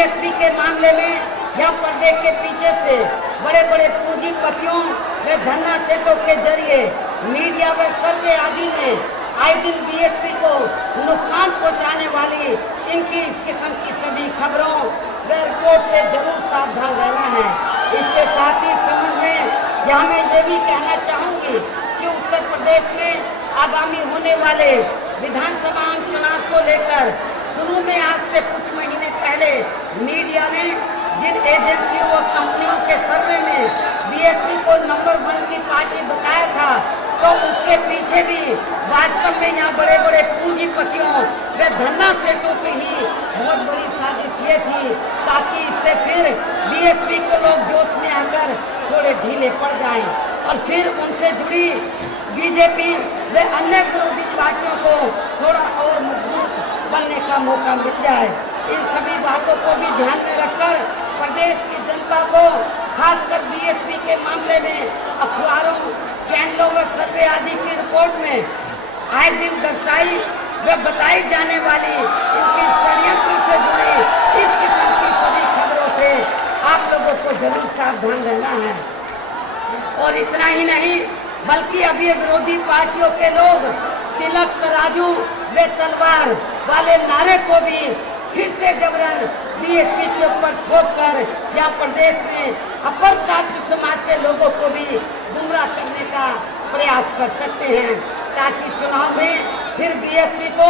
BSP के मामले में यहाँ पर्दे के पीछे से बड़े बड़े पूंजीपतियों व धन्ना सेठों के जरिए मीडिया व सर्वे आदि में आए दिन बीएसपी को नुकसान पहुंचाने वाली इनकी इस किस्म की सभी खबरों व रिपोर्ट से जरूर सावधान रहना है। इसके साथ ही संबंध में यहाँ मैं ये भी कहना चाहूँगी कि उत्तर प्रदेश में आगामी होने वाले विधानसभा चुनाव को लेकर शुरू में आज से कुछ महीने पहले मीडिया ने जिन एजेंसियों व कंपनियों के सर्वे में बीएसपी को नंबर 1 की पार्टी बताया था, तो उसके पीछे भी वास्तव में यहाँ बड़े बड़े पूंजीपतियों व धन्ना सेठों की ही बहुत बड़ी साजिश ये थी ताकि इससे फिर बीएसपी के लोग जोश में आकर थोड़े ढीले पड़ जाएं और फिर उनसे जुड़ी बीजेपी व अन्य विरोधी पार्टियों को थोड़ा और मजबूत बनने का मौका मिल जाए। इन सभी बातों को भी ध्यान में रखकर प्रदेश की जनता को खासकर बीएसपी के मामले में अखबारों, चैनलों व सर्वे आदि की रिपोर्ट में आए दिन दर्शाई व बताई जाने वाली इनकी षड्यंत्र से जुड़ी इस किस्म की सभी खबरों से आप लोगों को जरूर सावधान रहना है। और इतना ही नहीं बल्कि अब ये विरोधी पार्टियों के लोग तिलक तराजू व तलवार वाले नारे को भी फिर से जबरन बीएसपी के ऊपर ठोक कर यहाँ प्रदेश में अपर कास्ट समाज के लोगों को भी गुमराह करने का प्रयास कर सकते हैं ताकि चुनाव में फिर बीएसपी को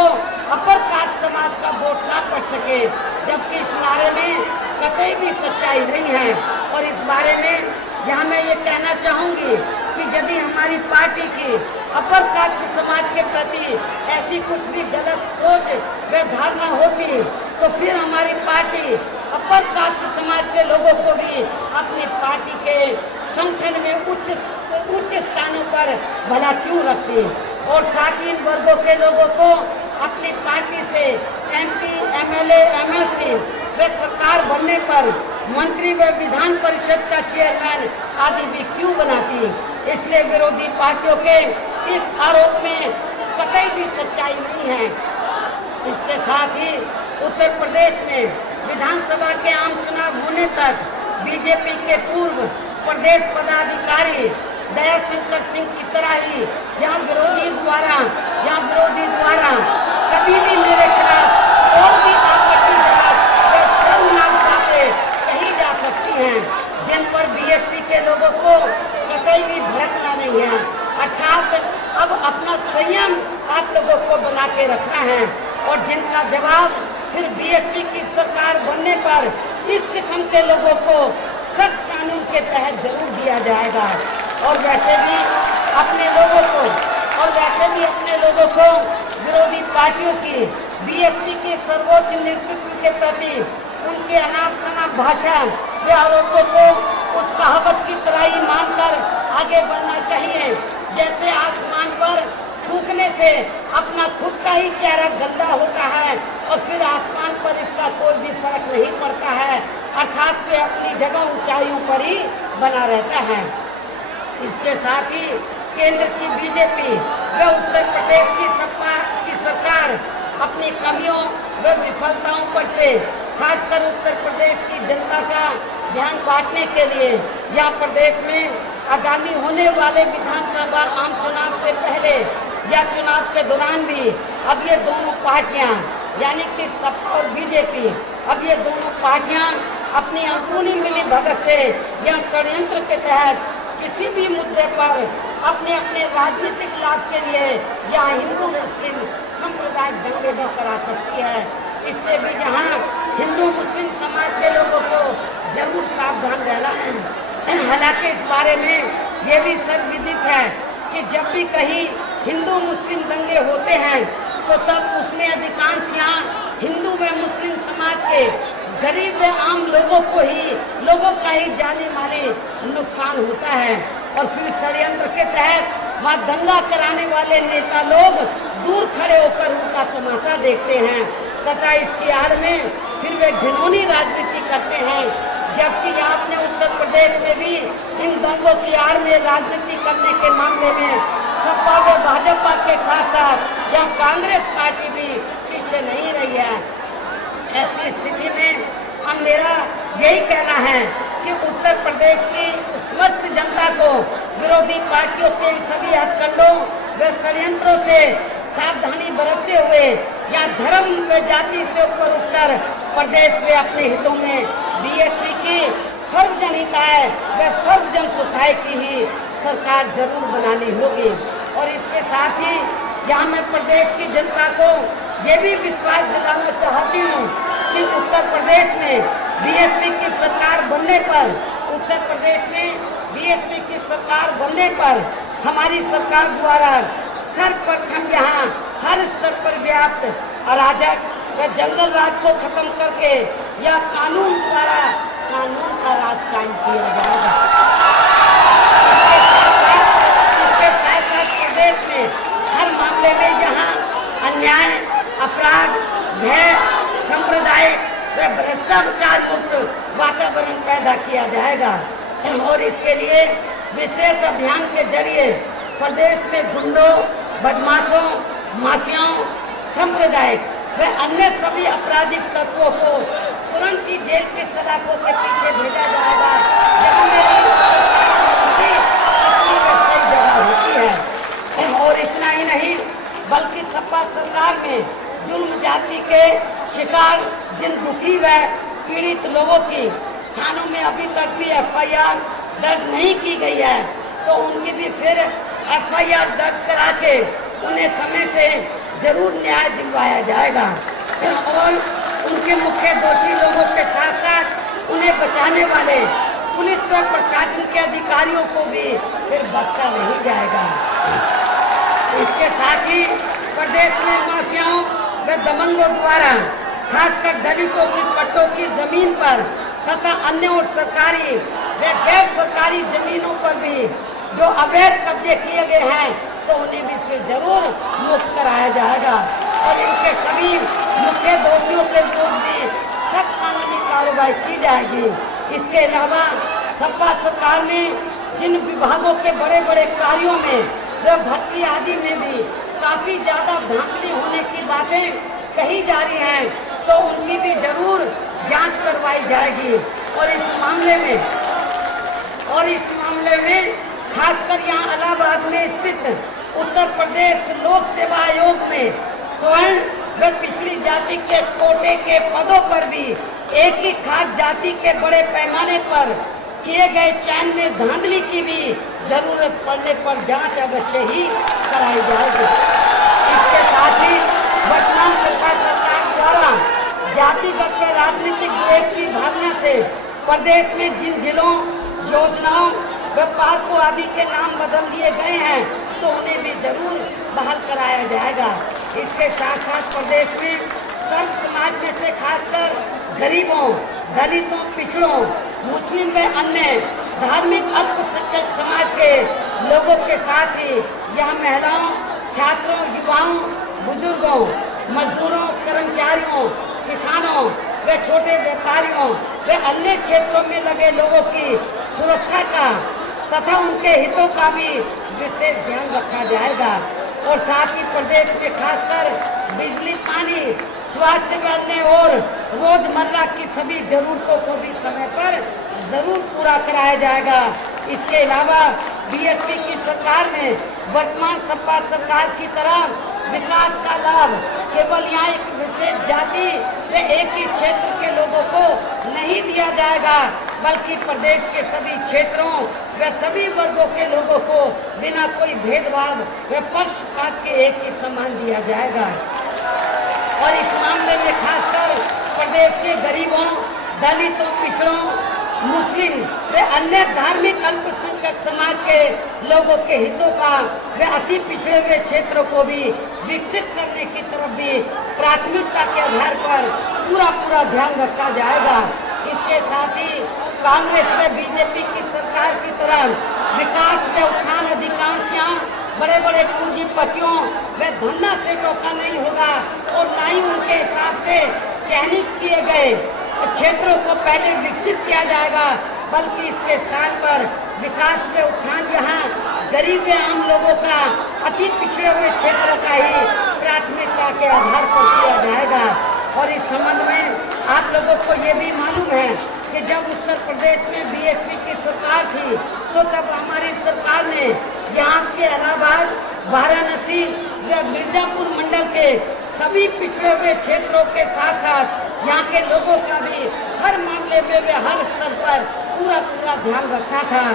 अपर कास्ट समाज का वोट ना पड़ सके, जबकि इस नारे में कतई भी सच्चाई नहीं है। और इस बारे में यहाँ मैं ये कहना चाहूँगी कि यदि हमारी पार्टी की अपर कास्ट समाज के प्रति ऐसी कुछ भी गलत सोच व धारणा होती तो फिर हमारी पार्टी अपर कास्ट समाज के लोगों को भी अपनी पार्टी के संगठन में उच्च स्थानों पर भला क्यों रखती और साथ ही इन वर्गों के लोगों को अपनी पार्टी से एमपी, एमएलए, एमएलसी व सरकार बनने पर मंत्री व विधान परिषद का चेयरमैन आदि भी क्यों बनाती। इसलिए विरोधी पार्टियों के इस आरोप में कतई भी सच्चाई नहीं है। इसके साथ ही उत्तर प्रदेश में विधानसभा के आम चुनाव होने तक बीजेपी के पूर्व प्रदेश पदाधिकारी दया शंकर सिंह की तरह ही यहाँ विरोधी द्वारा कभी भी मेरे खिलाफ और भी आपत्तिजनक या शर्मनाक बातें कही जा सकती हैं जिन पर बीएसपी के लोगों को कतई भी भड़कना नहीं है। अर्थात अब अपना संयम आप लोगों को बना के रखना है और जिनका जवाब फिर बीएसपी की सरकार बनने पर इस किस्म के लोगों को सख्त कानून के तहत जरूर दिया जाएगा। और वैसे भी अपने लोगों को विरोधी पार्टियों की बीएसपी के सर्वोच्च नेतृत्व के प्रति उनके अनाप शनाप भाषा व आरोपों को उस कहावत की तरह ही मानकर आगे बढ़ना चाहिए जैसे आसमान पर थूकने से अपना खुद का ही चेहरा गंदा होता है और फिर आसमान पर इसका कोई भी फर्क नहीं पड़ता है, अर्थात वे अपनी जगह ऊंचाइयों पर ही बना रहता है। इसके साथ ही केंद्र की बीजेपी व उत्तर प्रदेश की सरकार अपनी कमियों व विफलताओं पर से खासकर उत्तर प्रदेश की जनता का ध्यान बांटने के लिए यहाँ प्रदेश में आगामी होने वाले विधानसभा आम चुनाव से पहले या चुनाव के दौरान भी अब ये दोनों पार्टियां यानी कि सपा और बीजेपी अब ये दोनों पार्टियां अपनी अंदरूनी मिली भगत से या षड्यंत्र के तहत किसी भी मुद्दे पर अपने अपने राजनीतिक लाभ के लिए या हिंदू मुस्लिम सांप्रदायिक दंगे भी करा सकती है। इससे भी यहाँ हिंदू मुस्लिम समाज के लोगों को जरूर सावधान रहना है। हालांकि इस बारे में ये भी सर्वविदित है कि जब भी कहीं हिंदू मुस्लिम दंगे होते हैं तो तब उसमें अधिकांश यहाँ हिंदू व मुस्लिम समाज के गरीब व आम लोगों का ही जाने माने नुकसान होता है और फिर षड्यंत्र के तहत वहाँ दंगा कराने वाले नेता लोग दूर खड़े होकर उनका तमाशा देखते हैं तथा इसकी आड़ में फिर वे घिनौनी राजनीति करते हैं। जबकि यहाँ अपने उत्तर प्रदेश में भी इन दंगों की आड़ में राजनीति करने के मामले में सपा व भाजपा के साथ साथ यहाँ कांग्रेस पार्टी भी पीछे नहीं रही है। ऐसी स्थिति में अब मेरा यही कहना है कि उत्तर प्रदेश की समस्त जनता को विरोधी पार्टियों के सभी हथकंडों व षड्यंत्रों से सावधानी बरतते हुए या धर्म व जाति से ऊपर उठकर प्रदेश में अपने हितों में बीएसपी की सर्वजन हिताय व सर्वजन सुखाय की ही सरकार जरूर बनानी होगी। और इसके साथ ही यहाँ मैं प्रदेश की जनता को ये भी विश्वास दिलाना चाहती हूँ कि उत्तर प्रदेश में बीएसपी की सरकार बनने पर हमारी सरकार द्वारा सर्वप्रथम यहाँ हर स्तर पर व्याप्त अराजक व जंगल राज को खत्म करके यह कानून द्वारा कानून का राज कायम किया जाएगा। इसके साथ साथ प्रदेश में हर मामले में यहाँ अन्याय, अपराध, भय, सांप्रदायिक व भ्रष्टाचार मुक्त वातावरण पैदा किया जाएगा। और इसके लिए विशेष अभियान के जरिए प्रदेश में गुंडों, बदमाशों, माफियाओं, सांप्रदायिक व अन्य सभी आपराधिक तत्वों को तुरंत ही जेल के सलाखों के पीछे भेजा जाएगा, जहाँ सही जगह होती है। और इतना ही नहीं बल्कि सपा सरकार में जुल्म जाति के शिकार जिन दुखी व पीड़ित लोगों की थानों में अभी तक भी एफआईआर दर्ज नहीं की गई है, तो उनकी भी फिर एफआईआर दर्ज करा के उन्हें समय से जरूर न्याय दिलवाया जाएगा। और उनके मुख्य दोषी लोगों के साथ साथ उन्हें बचाने वाले पुलिस व प्रशासन के अधिकारियों को भी फिर बख्शा नहीं जाएगा। इसके साथ ही प्रदेश में माफियाओं व दबंगों द्वारा खासकर दलितों की पट्टों की जमीन पर तथा अन्य और सरकारी व गैर सरकारी जमीनों पर भी जो अवैध कब्जे किए गए हैं, तो उन्हें भी फिर जरूर मुक्त कराया जाएगा। और इनके सभी मुख्य दोषियों के विरुद्ध भी सख्त कानूनी कार्रवाई की जाएगी। इसके अलावा सपा सरकार में जिन विभागों के बड़े बड़े कार्यों में व भर्ती आदि में भी काफी ज्यादा धांधली होने की बातें कही जा रही हैं, तो उनकी भी जरूर जांच करवाई जाएगी। और इस मामले में खासकर यहाँ इलाहाबाद में स्थित उत्तर प्रदेश लोक सेवा आयोग में स्वर्ण व पिछड़ी जाति के कोटे के पदों पर भी एक ही खास जाति के बड़े पैमाने पर किए गए चयन में धांधली की भी जरूरत पड़ने पर जांच अवश्य ही कराई जाएगी। इसके साथ ही वर्तमान सरकार द्वारा जातिगत व राजनीतिक द्वेष की भावना से प्रदेश में जिन जिलों, योजनाओं व पार्कों आदि के नाम बदल दिए गए हैं, तो उन्हें भी जरूर बहाल कराया जाएगा। इसके साथ साथ प्रदेश में सर्व समाज में से खासकर गरीबों, दलितों, पिछड़ों, मुस्लिम व अन्य धार्मिक अल्पसंख्यक समाज के लोगों के साथ ही यह महिलाओं, छात्रों, युवाओं, बुजुर्गों, मजदूरों, कर्मचारियों, किसानों व छोटे व्यापारियों व अन्य क्षेत्रों में लगे लोगों की सुरक्षा का तथा उनके हितों का भी विशेष ध्यान रखा जाएगा। और साथ ही प्रदेश में खासकर बिजली, पानी, स्वास्थ्य व अन्य और रोजमर्रा की सभी जरूरतों को भी समय पर जरूर पूरा कराया जाएगा। इसके अलावा बीएसपी की सरकार में वर्तमान सपा सरकार की तरह विकास का लाभ केवल यहाँ एक विशेष जाति या एक ही क्षेत्र के लोगों को नहीं दिया जाएगा, बल्कि प्रदेश के सभी क्षेत्रों व सभी वर्गों के लोगों को बिना कोई भेदभाव व पक्षपात के एक ही सम्मान दिया जाएगा। और इस मामले में खासकर प्रदेश के गरीबों, दलितों, पिछड़ों, मुस्लिम व अन्य धार्मिक अल्पसंख्यक समाज के लोगों के हितों का व अति पिछड़े हुए क्षेत्रों को भी विकसित करने की तरफ भी प्राथमिकता के आधार पर पूरा ध्यान रखा जाएगा। इसके साथ ही कांग्रेस व बीजेपी की सरकार की तरह विकास में उत्थान अधिकांश यहाँ बड़े बड़े पूंजीपतियों व धंधा सेठों का नहीं होगा, और न ही उनके हिसाब से चयनित किए गए क्षेत्रों को पहले विकसित किया जाएगा, बल्कि इसके स्थान पर विकास में उत्थान यहाँ गरीब आम लोगों का, अति पिछड़े हुए क्षेत्रों का ही प्राथमिकता के आधार पर किया जाएगा। और इस संबंध में आप लोगों को ये भी मालूम है कि जब उत्तर प्रदेश में बीएसपी की सरकार थी तो तब हमारी सरकार ने यहाँ के इलाहाबाद, वाराणसी व मिर्जापुर मंडल के सभी पिछड़े हुए क्षेत्रों के साथ साथ यहाँ के लोगों का भी हर मामले में वे हर स्तर पर पूरा ध्यान रखा था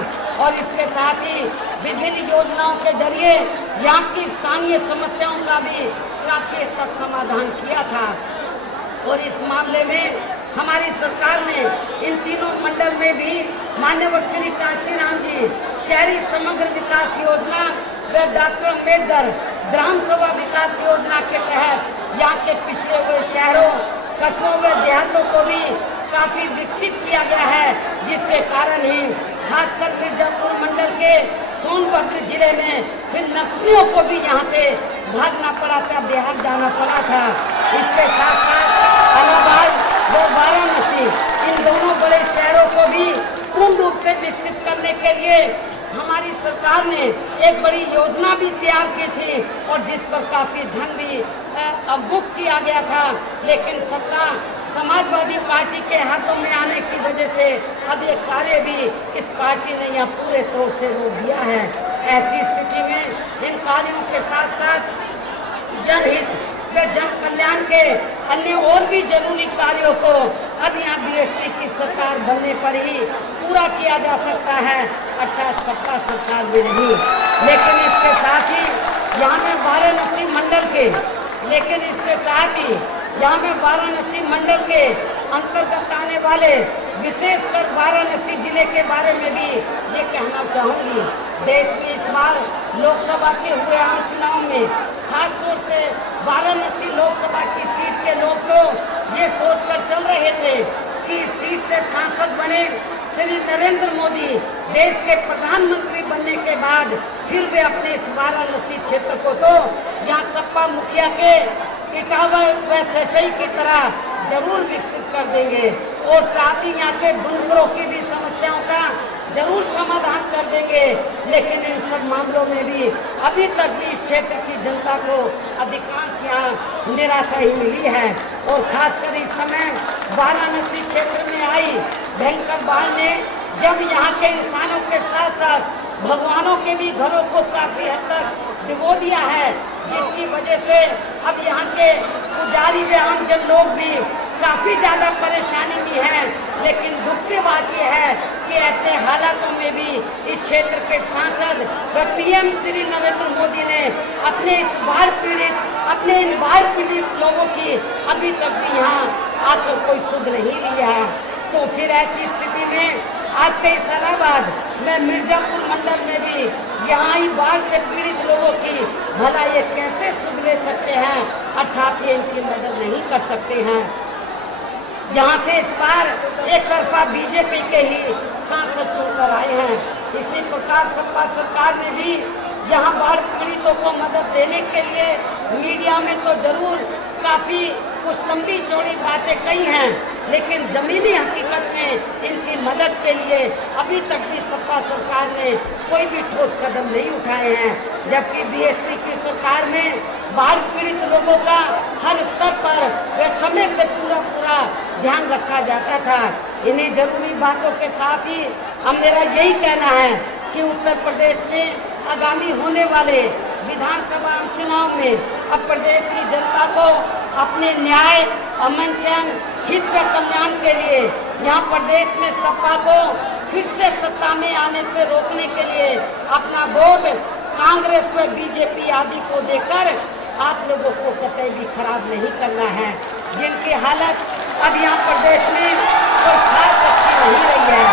और इसके साथ ही विभिन्न योजनाओं के जरिए यहाँ की स्थानीय समस्याओं का भी काफी हद तक समाधान किया था। और इस मामले में हमारी सरकार ने इन तीनों मंडल में भी माननीय श्री कांशीराम जी शहरी समग्र विकास योजना व डॉक्टर अम्बेडकर ग्राम सभा विकास योजना के तहत यहाँ के पिछड़े हुए शहरों, कस्बों व देहातों को भी काफी विकसित किया गया है, जिसके कारण ही खासकर मिर्जापुर मंडल के सोनभद्र जिले में फिर नक्सलियों को भी यहाँ से भागना पड़ा था, बिहार जाना पड़ा था। इसके साथ साथ इलाहाबाद व वाराणसी इन दोनों बड़े शहरों को भी पूर्ण रूप से विकसित करने के लिए हमारी सरकार ने एक बड़ी योजना भी तैयार की थी और जिस पर काफी धन भी बुक किया गया था, लेकिन सत्ता समाजवादी पार्टी के हाथों में आने की वजह से अब ये कार्य भी इस पार्टी ने यहाँ पूरे तौर से रोक दिया है। ऐसी स्थिति में इन कार्यों के साथ साथ जनहित व जन कल्याण के अन्य और भी जरूरी कार्यों को अब यहाँ बीएसपी की सरकार बनने पर ही पूरा किया जा सकता है, अर्थात सत्ता सरकार में नहीं। लेकिन इसके साथ ही यहाँ में वाराणसी मंडल के अंतर्गत आने वाले विशेषकर वाराणसी जिले के बारे में भी ये कहना चाहूँगी। देश में इस बार लोकसभा के हुए आम चुनाव में खासतौर से वाराणसी लोकसभा की सीट के लोग तो ये सोचकर चल रहे थे कि इस सीट से सांसद बने श्री नरेंद्र मोदी देश के प्रधानमंत्री बनने के बाद फिर वे अपने इस वाराणसी क्षेत्र को तो यहाँ सपा मुखिया के इटावा व सफाई की तरह जरूर विकसित कर देंगे और साथ ही यहाँ के बुनकरों की भी समस्याओं का जरूर समाधान कर देंगे। लेकिन इन सब मामलों में भी अभी तक भी इस क्षेत्र की जनता को अधिकांश यहाँ निराशा ही मिली है और खासकर इस समय वाराणसी क्षेत्र में आई भयंकर बाढ़ ने जब यहाँ के इंसानों के साथ साथ भगवानों के भी घरों को काफी हद तक डुबो दिया है, जिसकी वजह से अब यहाँ के पुजारी व आमजन लोग भी काफी ज्यादा परेशानी में है। लेकिन दुख की बात यह है कि ऐसे हालातों में भी इस क्षेत्र के सांसद व पीएम श्री नरेंद्र मोदी ने अपने इन बाढ़ पीड़ित लोगों की अभी तक भी यहाँ आकर कोई सुध नहीं लिया है। तो फिर ऐसी स्थिति में आज के इस इलाहाबाद में मिर्जापुर मंडल में भी यहाँ ही बाढ़ से पीड़ित लोगों की भला ये कैसे सुध ले सकते हैं, अर्थात ये इनकी मदद नहीं कर सकते हैं। यहाँ से इस बार एक तरफा बीजेपी के ही सांसद चुनकर आए हैं। इसी प्रकार सपा सरकार ने भी यहाँ बाढ़ पीड़ितों को मदद देने के लिए मीडिया में तो जरूर काफी कुछ लंबी चौड़ी बातें कही हैं, लेकिन जमीनी हकीकत में इनकी मदद के लिए अभी तक भी सपा सरकार ने कोई भी ठोस कदम नहीं उठाए हैं। जबकि बीएसपी की सरकार में बाढ़ पीड़ित लोगों का हर स्तर पर वे समय से पूरा ध्यान रखा जाता था। इन्हीं जरूरी बातों के साथ ही हम मेरा यही कहना है कि उत्तर प्रदेश में आगामी होने वाले विधानसभा चुनाव में अब प्रदेश की जनता को अपने न्याय, अमन चैन, हित व कल्याण के लिए यहाँ प्रदेश में सपा को फिर से सत्ता में आने से रोकने के लिए अपना वोट कांग्रेस व बीजेपी आदि को देकर आप लोगों को कतई भी खराब नहीं करना है, जिनकी हालत अब यहाँ प्रदेश में कोई खास अच्छी नहीं रही है।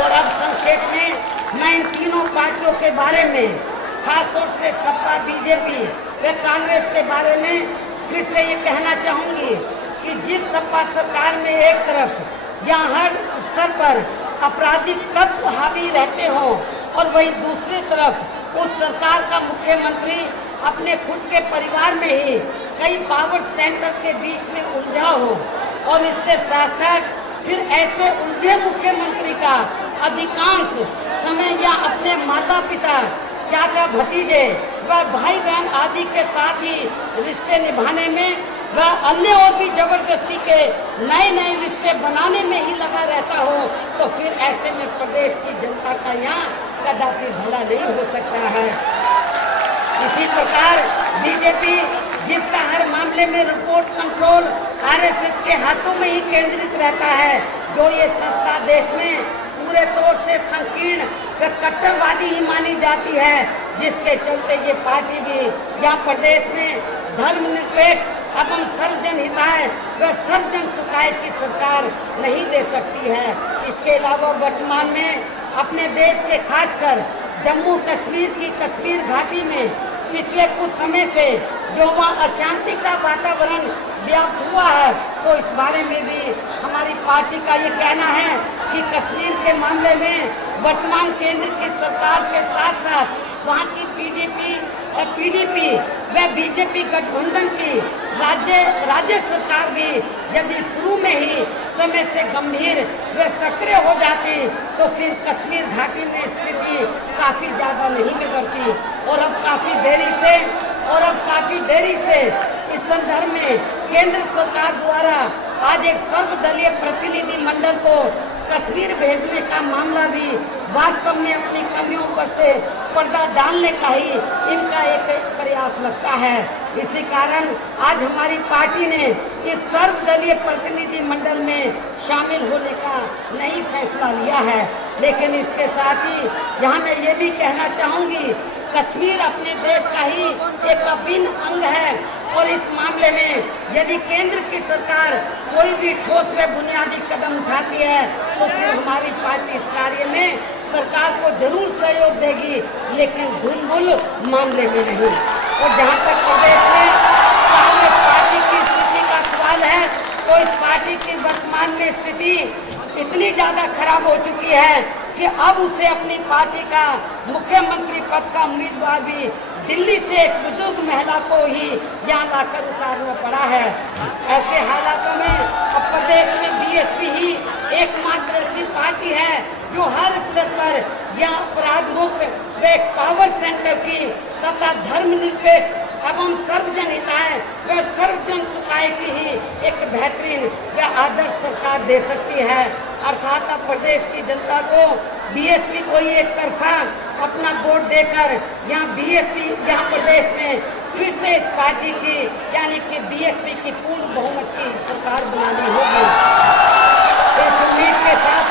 और अब संक्षेप में मैं इन तीनों पार्टियों के बारे में खासतौर से सपा, बीजेपी व कांग्रेस के बारे में फिर से ये कहना चाहूँगी कि जिस सपा सरकार में एक तरफ जहाँ हर स्तर पर आपराधिक तत्व हावी रहते हों और वही दूसरी तरफ उस सरकार का मुख्यमंत्री अपने खुद के परिवार में ही कई पावर सेंटर के बीच में उलझा हो और इसके साथ साथ फिर ऐसे उलझे मुख्यमंत्री का अधिकांश समय या अपने माता पिता, चाचा भतीजे व भाई बहन आदि के साथ ही रिश्ते निभाने में व अन्य और भी जबरदस्ती के नए नए रिश्ते बनाने में ही लगा रहता हो, तो फिर ऐसे में प्रदेश की जनता का यहाँ कदापि भला नहीं हो सकता है। इसी प्रकार बीजेपी, जिसका हर मामले में रिपोर्ट कंट्रोल आरएसएस के हाथों में ही केंद्रित रहता है, जो ये संस्था देश में पूरे तौर से संकीर्ण व कट्टरवादी ही मानी जाती है, जिसके चलते ये पार्टी भी यहाँ प्रदेश में धर्मनिरपेक्ष एवं सर्वजन हिताय व सर्वजन सुखाय की सरकार नहीं दे सकती है। इसके अलावा वर्तमान में अपने देश के खासकर जम्मू कश्मीर की कश्मीर घाटी में पिछले कुछ समय से जो वहाँ अशांति का वातावरण व्याप्त हुआ है, तो इस बारे में भी हमारी पार्टी का ये कहना है कि कश्मीर के मामले में वर्तमान केंद्र की सरकार के साथ साथ वहाँ की पीडीपी व बीजेपी गठबंधन की राज्य सरकार भी यदि शुरू में ही समय से गंभीर व सक्रिय हो जाती, तो फिर कश्मीर घाटी में स्थिति काफी ज्यादा नहीं बिगड़ती। और अब काफी देरी से इस संदर्भ में केंद्र सरकार द्वारा आज एक सर्वदलीय प्रतिनिधि मंडल को कश्मीर भेजने का मामला भी वास्तव में अपनी कमियों पर से पर्दा डालने का ही इनका एक प्रयास लगता है। इसी कारण आज हमारी पार्टी ने इस सर्वदलीय प्रतिनिधि मंडल में शामिल होने का नई फैसला लिया है। लेकिन इसके साथ ही यहाँ मैं ये भी कहना चाहूँगी, कश्मीर अपने देश का ही एक अभिन्न अंग है और इस मामले में यदि केंद्र की सरकार कोई भी ठोस व बुनियादी कदम उठाती है, तो फिर हमारी पार्टी इस कार्य में सरकार को जरूर सहयोग देगी, लेकिन धुलमुल मामले में नहीं। और जहाँ तक प्रदेश में कांग्रेस पार्टी की स्थिति का सवाल है, तो इस पार्टी की वर्तमान में स्थिति इतनी ज्यादा खराब हो चुकी है कि अब उसे अपनी पार्टी का मुख्यमंत्री पद का उम्मीदवार भी दिल्ली से एक बुजुर्ग महिला को ही यहाँ लाकर उतारना पड़ा है। ऐसे हालातों में अब प्रदेश में बीएसपी ही एकमात्र ऐसी पार्टी है जो हर स्तर पर यहाँ अपराध मुक्त एक पावर सेंटर की तथा धर्मनिरपेक्ष एवं सर्वजन हिताय व सर्वजन सुखाय की ही एक बेहतरीन व आदर्श सरकार दे सकती है। अर्थात अब प्रदेश की जनता को बीएसपी को ही एक तरफा अपना वोट देकर यहाँ प्रदेश में फिर से इस पार्टी की यानी कि बीएसपी की पूर्ण बहुमत की सरकार बनानी होगी। इस उम्मीद के साथ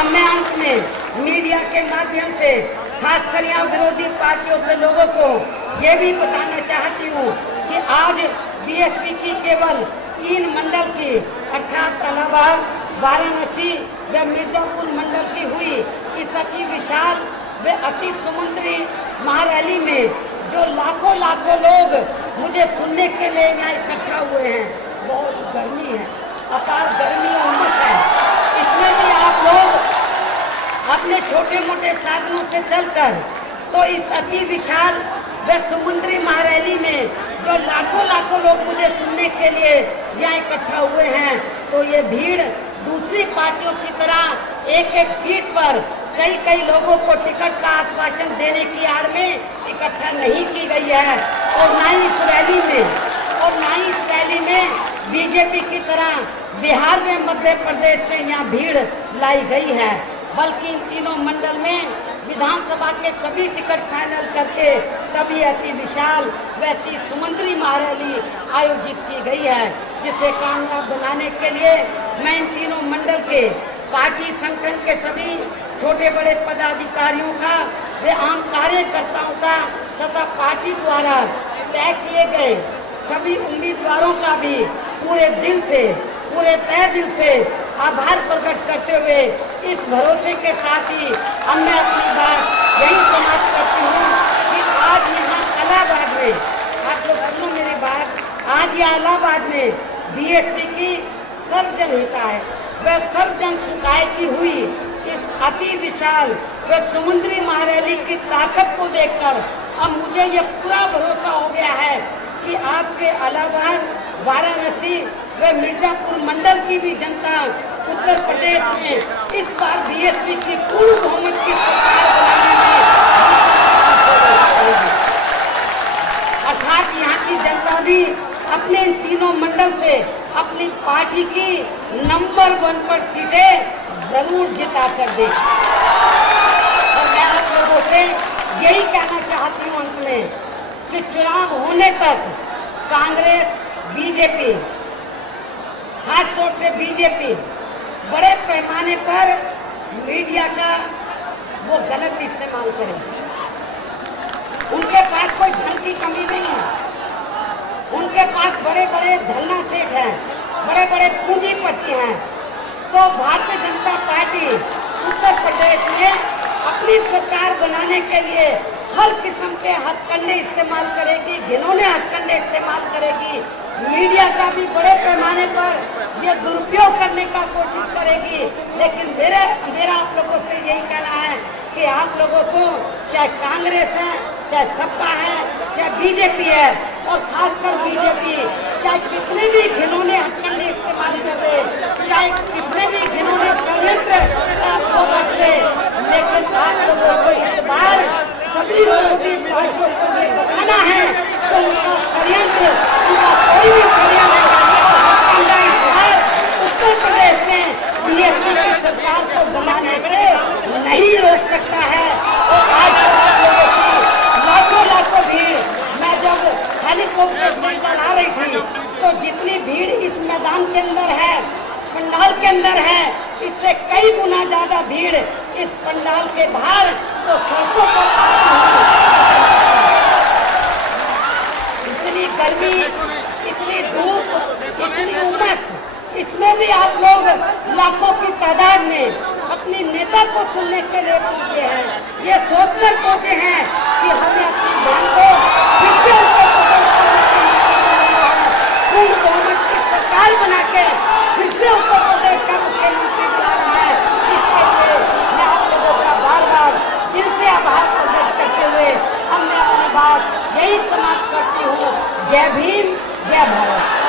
अब मैं अंत में मीडिया के माध्यम से खासकर यहाँ विरोधी पार्टियों के लोगों को ये भी बताना चाहती हूँ कि आज बीएसपी की केवल 3 मंडल की अर्थात इलाहाबाद, वाराणसी व मिर्जापुर मंडल की हुई इस अति विशाल व अति समुद्री महारैली में जो लाखों लोग मुझे सुनने के लिए यहाँ इकट्ठा हुए हैं, बहुत गर्मी है, अपार गर्मी और उमस है। इसमें भी आप लोग अपने छोटे मोटे साधनों से चलकर तो इस अति विशाल व समुद्री महारैली में जो लाखों लोग मुझे सुनने के लिए यहाँ इकट्ठा हुए हैं, तो ये भीड़ दूसरी पार्टियों की तरह एक सीट पर कई लोगों को टिकट का आश्वासन देने की आड़ में इकट्ठा नहीं की गई है। और ना ही इस रैली में बीजेपी की तरह बिहार में मध्य प्रदेश से यहाँ भीड़ लाई गई है, बल्कि इन तीनों मंडल में विधानसभा के सभी टिकट फाइनल करके तभी अति विशाल व अति समुद्री महारैली आयोजित की गई है, जिसे कामयाब बनाने के लिए मैं इन तीनों मंडल के पार्टी संगठन के सभी छोटे बड़े पदाधिकारियों का व आम कार्यकर्ताओं का तथा पार्टी द्वारा तय किए गए सभी उम्मीदवारों का भी पूरे तय दिल से आभार प्रकट करते हुए इस भरोसे के साथ ही अब मैं अपनी बात यही समाप्त करती हूँ कि आज यहाँ इलाहाबाद में, आप लोग सुनो मेरी बात, आज यहाँ इलाहाबाद में बीएसपी की सर्वजन हिताय व सर्वजन सुखाय की हुई इस अति विशाल व समुद्री महारैली की ताकत को देखकर अब मुझे ये पूरा भरोसा हो गया है कि आपके इलाहाबाद, वाराणसी व मिर्जापुर मंडल की भी जनता उत्तर प्रदेश में इस बार बीएसपी की पूर्ण बहुमत की सरकार बनाने में अर्थात यहाँ की जनता भी अपने अपने इन तीनों मंडल से अपनी पार्टी की नंबर 1 पर सीटें जरूर जिता कर दे। और मैं आप लोगों से यही कहना चाहती हूँ अंत में कि चुनाव होने तक कांग्रेस, बीजेपी, खासतौर से बीजेपी बड़े पैमाने पर मीडिया का वो गलत इस्तेमाल करेगी। उनके पास कोई धन की कमी नहीं है, उनके पास बड़े बड़े धन्ना सेठ हैं, बड़े बड़े पूंजीपति हैं। तो भारतीय जनता पार्टी उत्तर प्रदेश में अपनी सरकार बनाने के लिए हर किस्म के हथकंडे इस्तेमाल करेगी, घिनौने हथकंडे इस्तेमाल करेगी। मीडिया का भी बड़े पैमाने पर ये दुरुपयोग करने का कोशिश करेगी। लेकिन मेरा आप लोगों से यही कहना है कि आप लोगों को चाहे कांग्रेस है, चाहे सपा है, चाहे बीजेपी है, और खासकर बीजेपी चाहे कितने भी घिनौने हथकंडे इस्तेमाल कर रहे, चाहे कितने भी घिनौने षड्यंत्र को रच ले, लेकिन आप लोगों को इस बार सभी विरोधी पार्टियों को बताना है तो उनका षड्यंत्र, उनका कोई भी षड्यंत्र उत्तर प्रदेश में बीएसपी की सरकार को बनाने से नहीं रोक सकता है। और आज लाखों भीड़, मैं जब हेलीकॉप्टर से आ रही थी तो जितनी भीड़ इस मैदान के अंदर है, पंडाल के अंदर है, इससे कई गुना ज्यादा भीड़ इस पंडाल के बाहर तो सड़कों पर इतनी गर्मी, इतनी धूप, इतनी उमस, इसमें भी आप लोग लाखों की तादाद में अपनी नेता को सुनने के लिए पहुंचे हैं। ये सोचकर पहुंचे हैं कि हमें अपनी बहन को फिर से पूर्ण बहुमत की सरकार बना के फिर से उत्तर प्रदेश का मुख्यमंत्री बनाना है। इसके लिए मैं आप लोगों का बार बार दिल से आभार प्रकट करते हुए अब मैं अपनी बात यही समाप्त करती हूँ। जय भीम, जय भारत।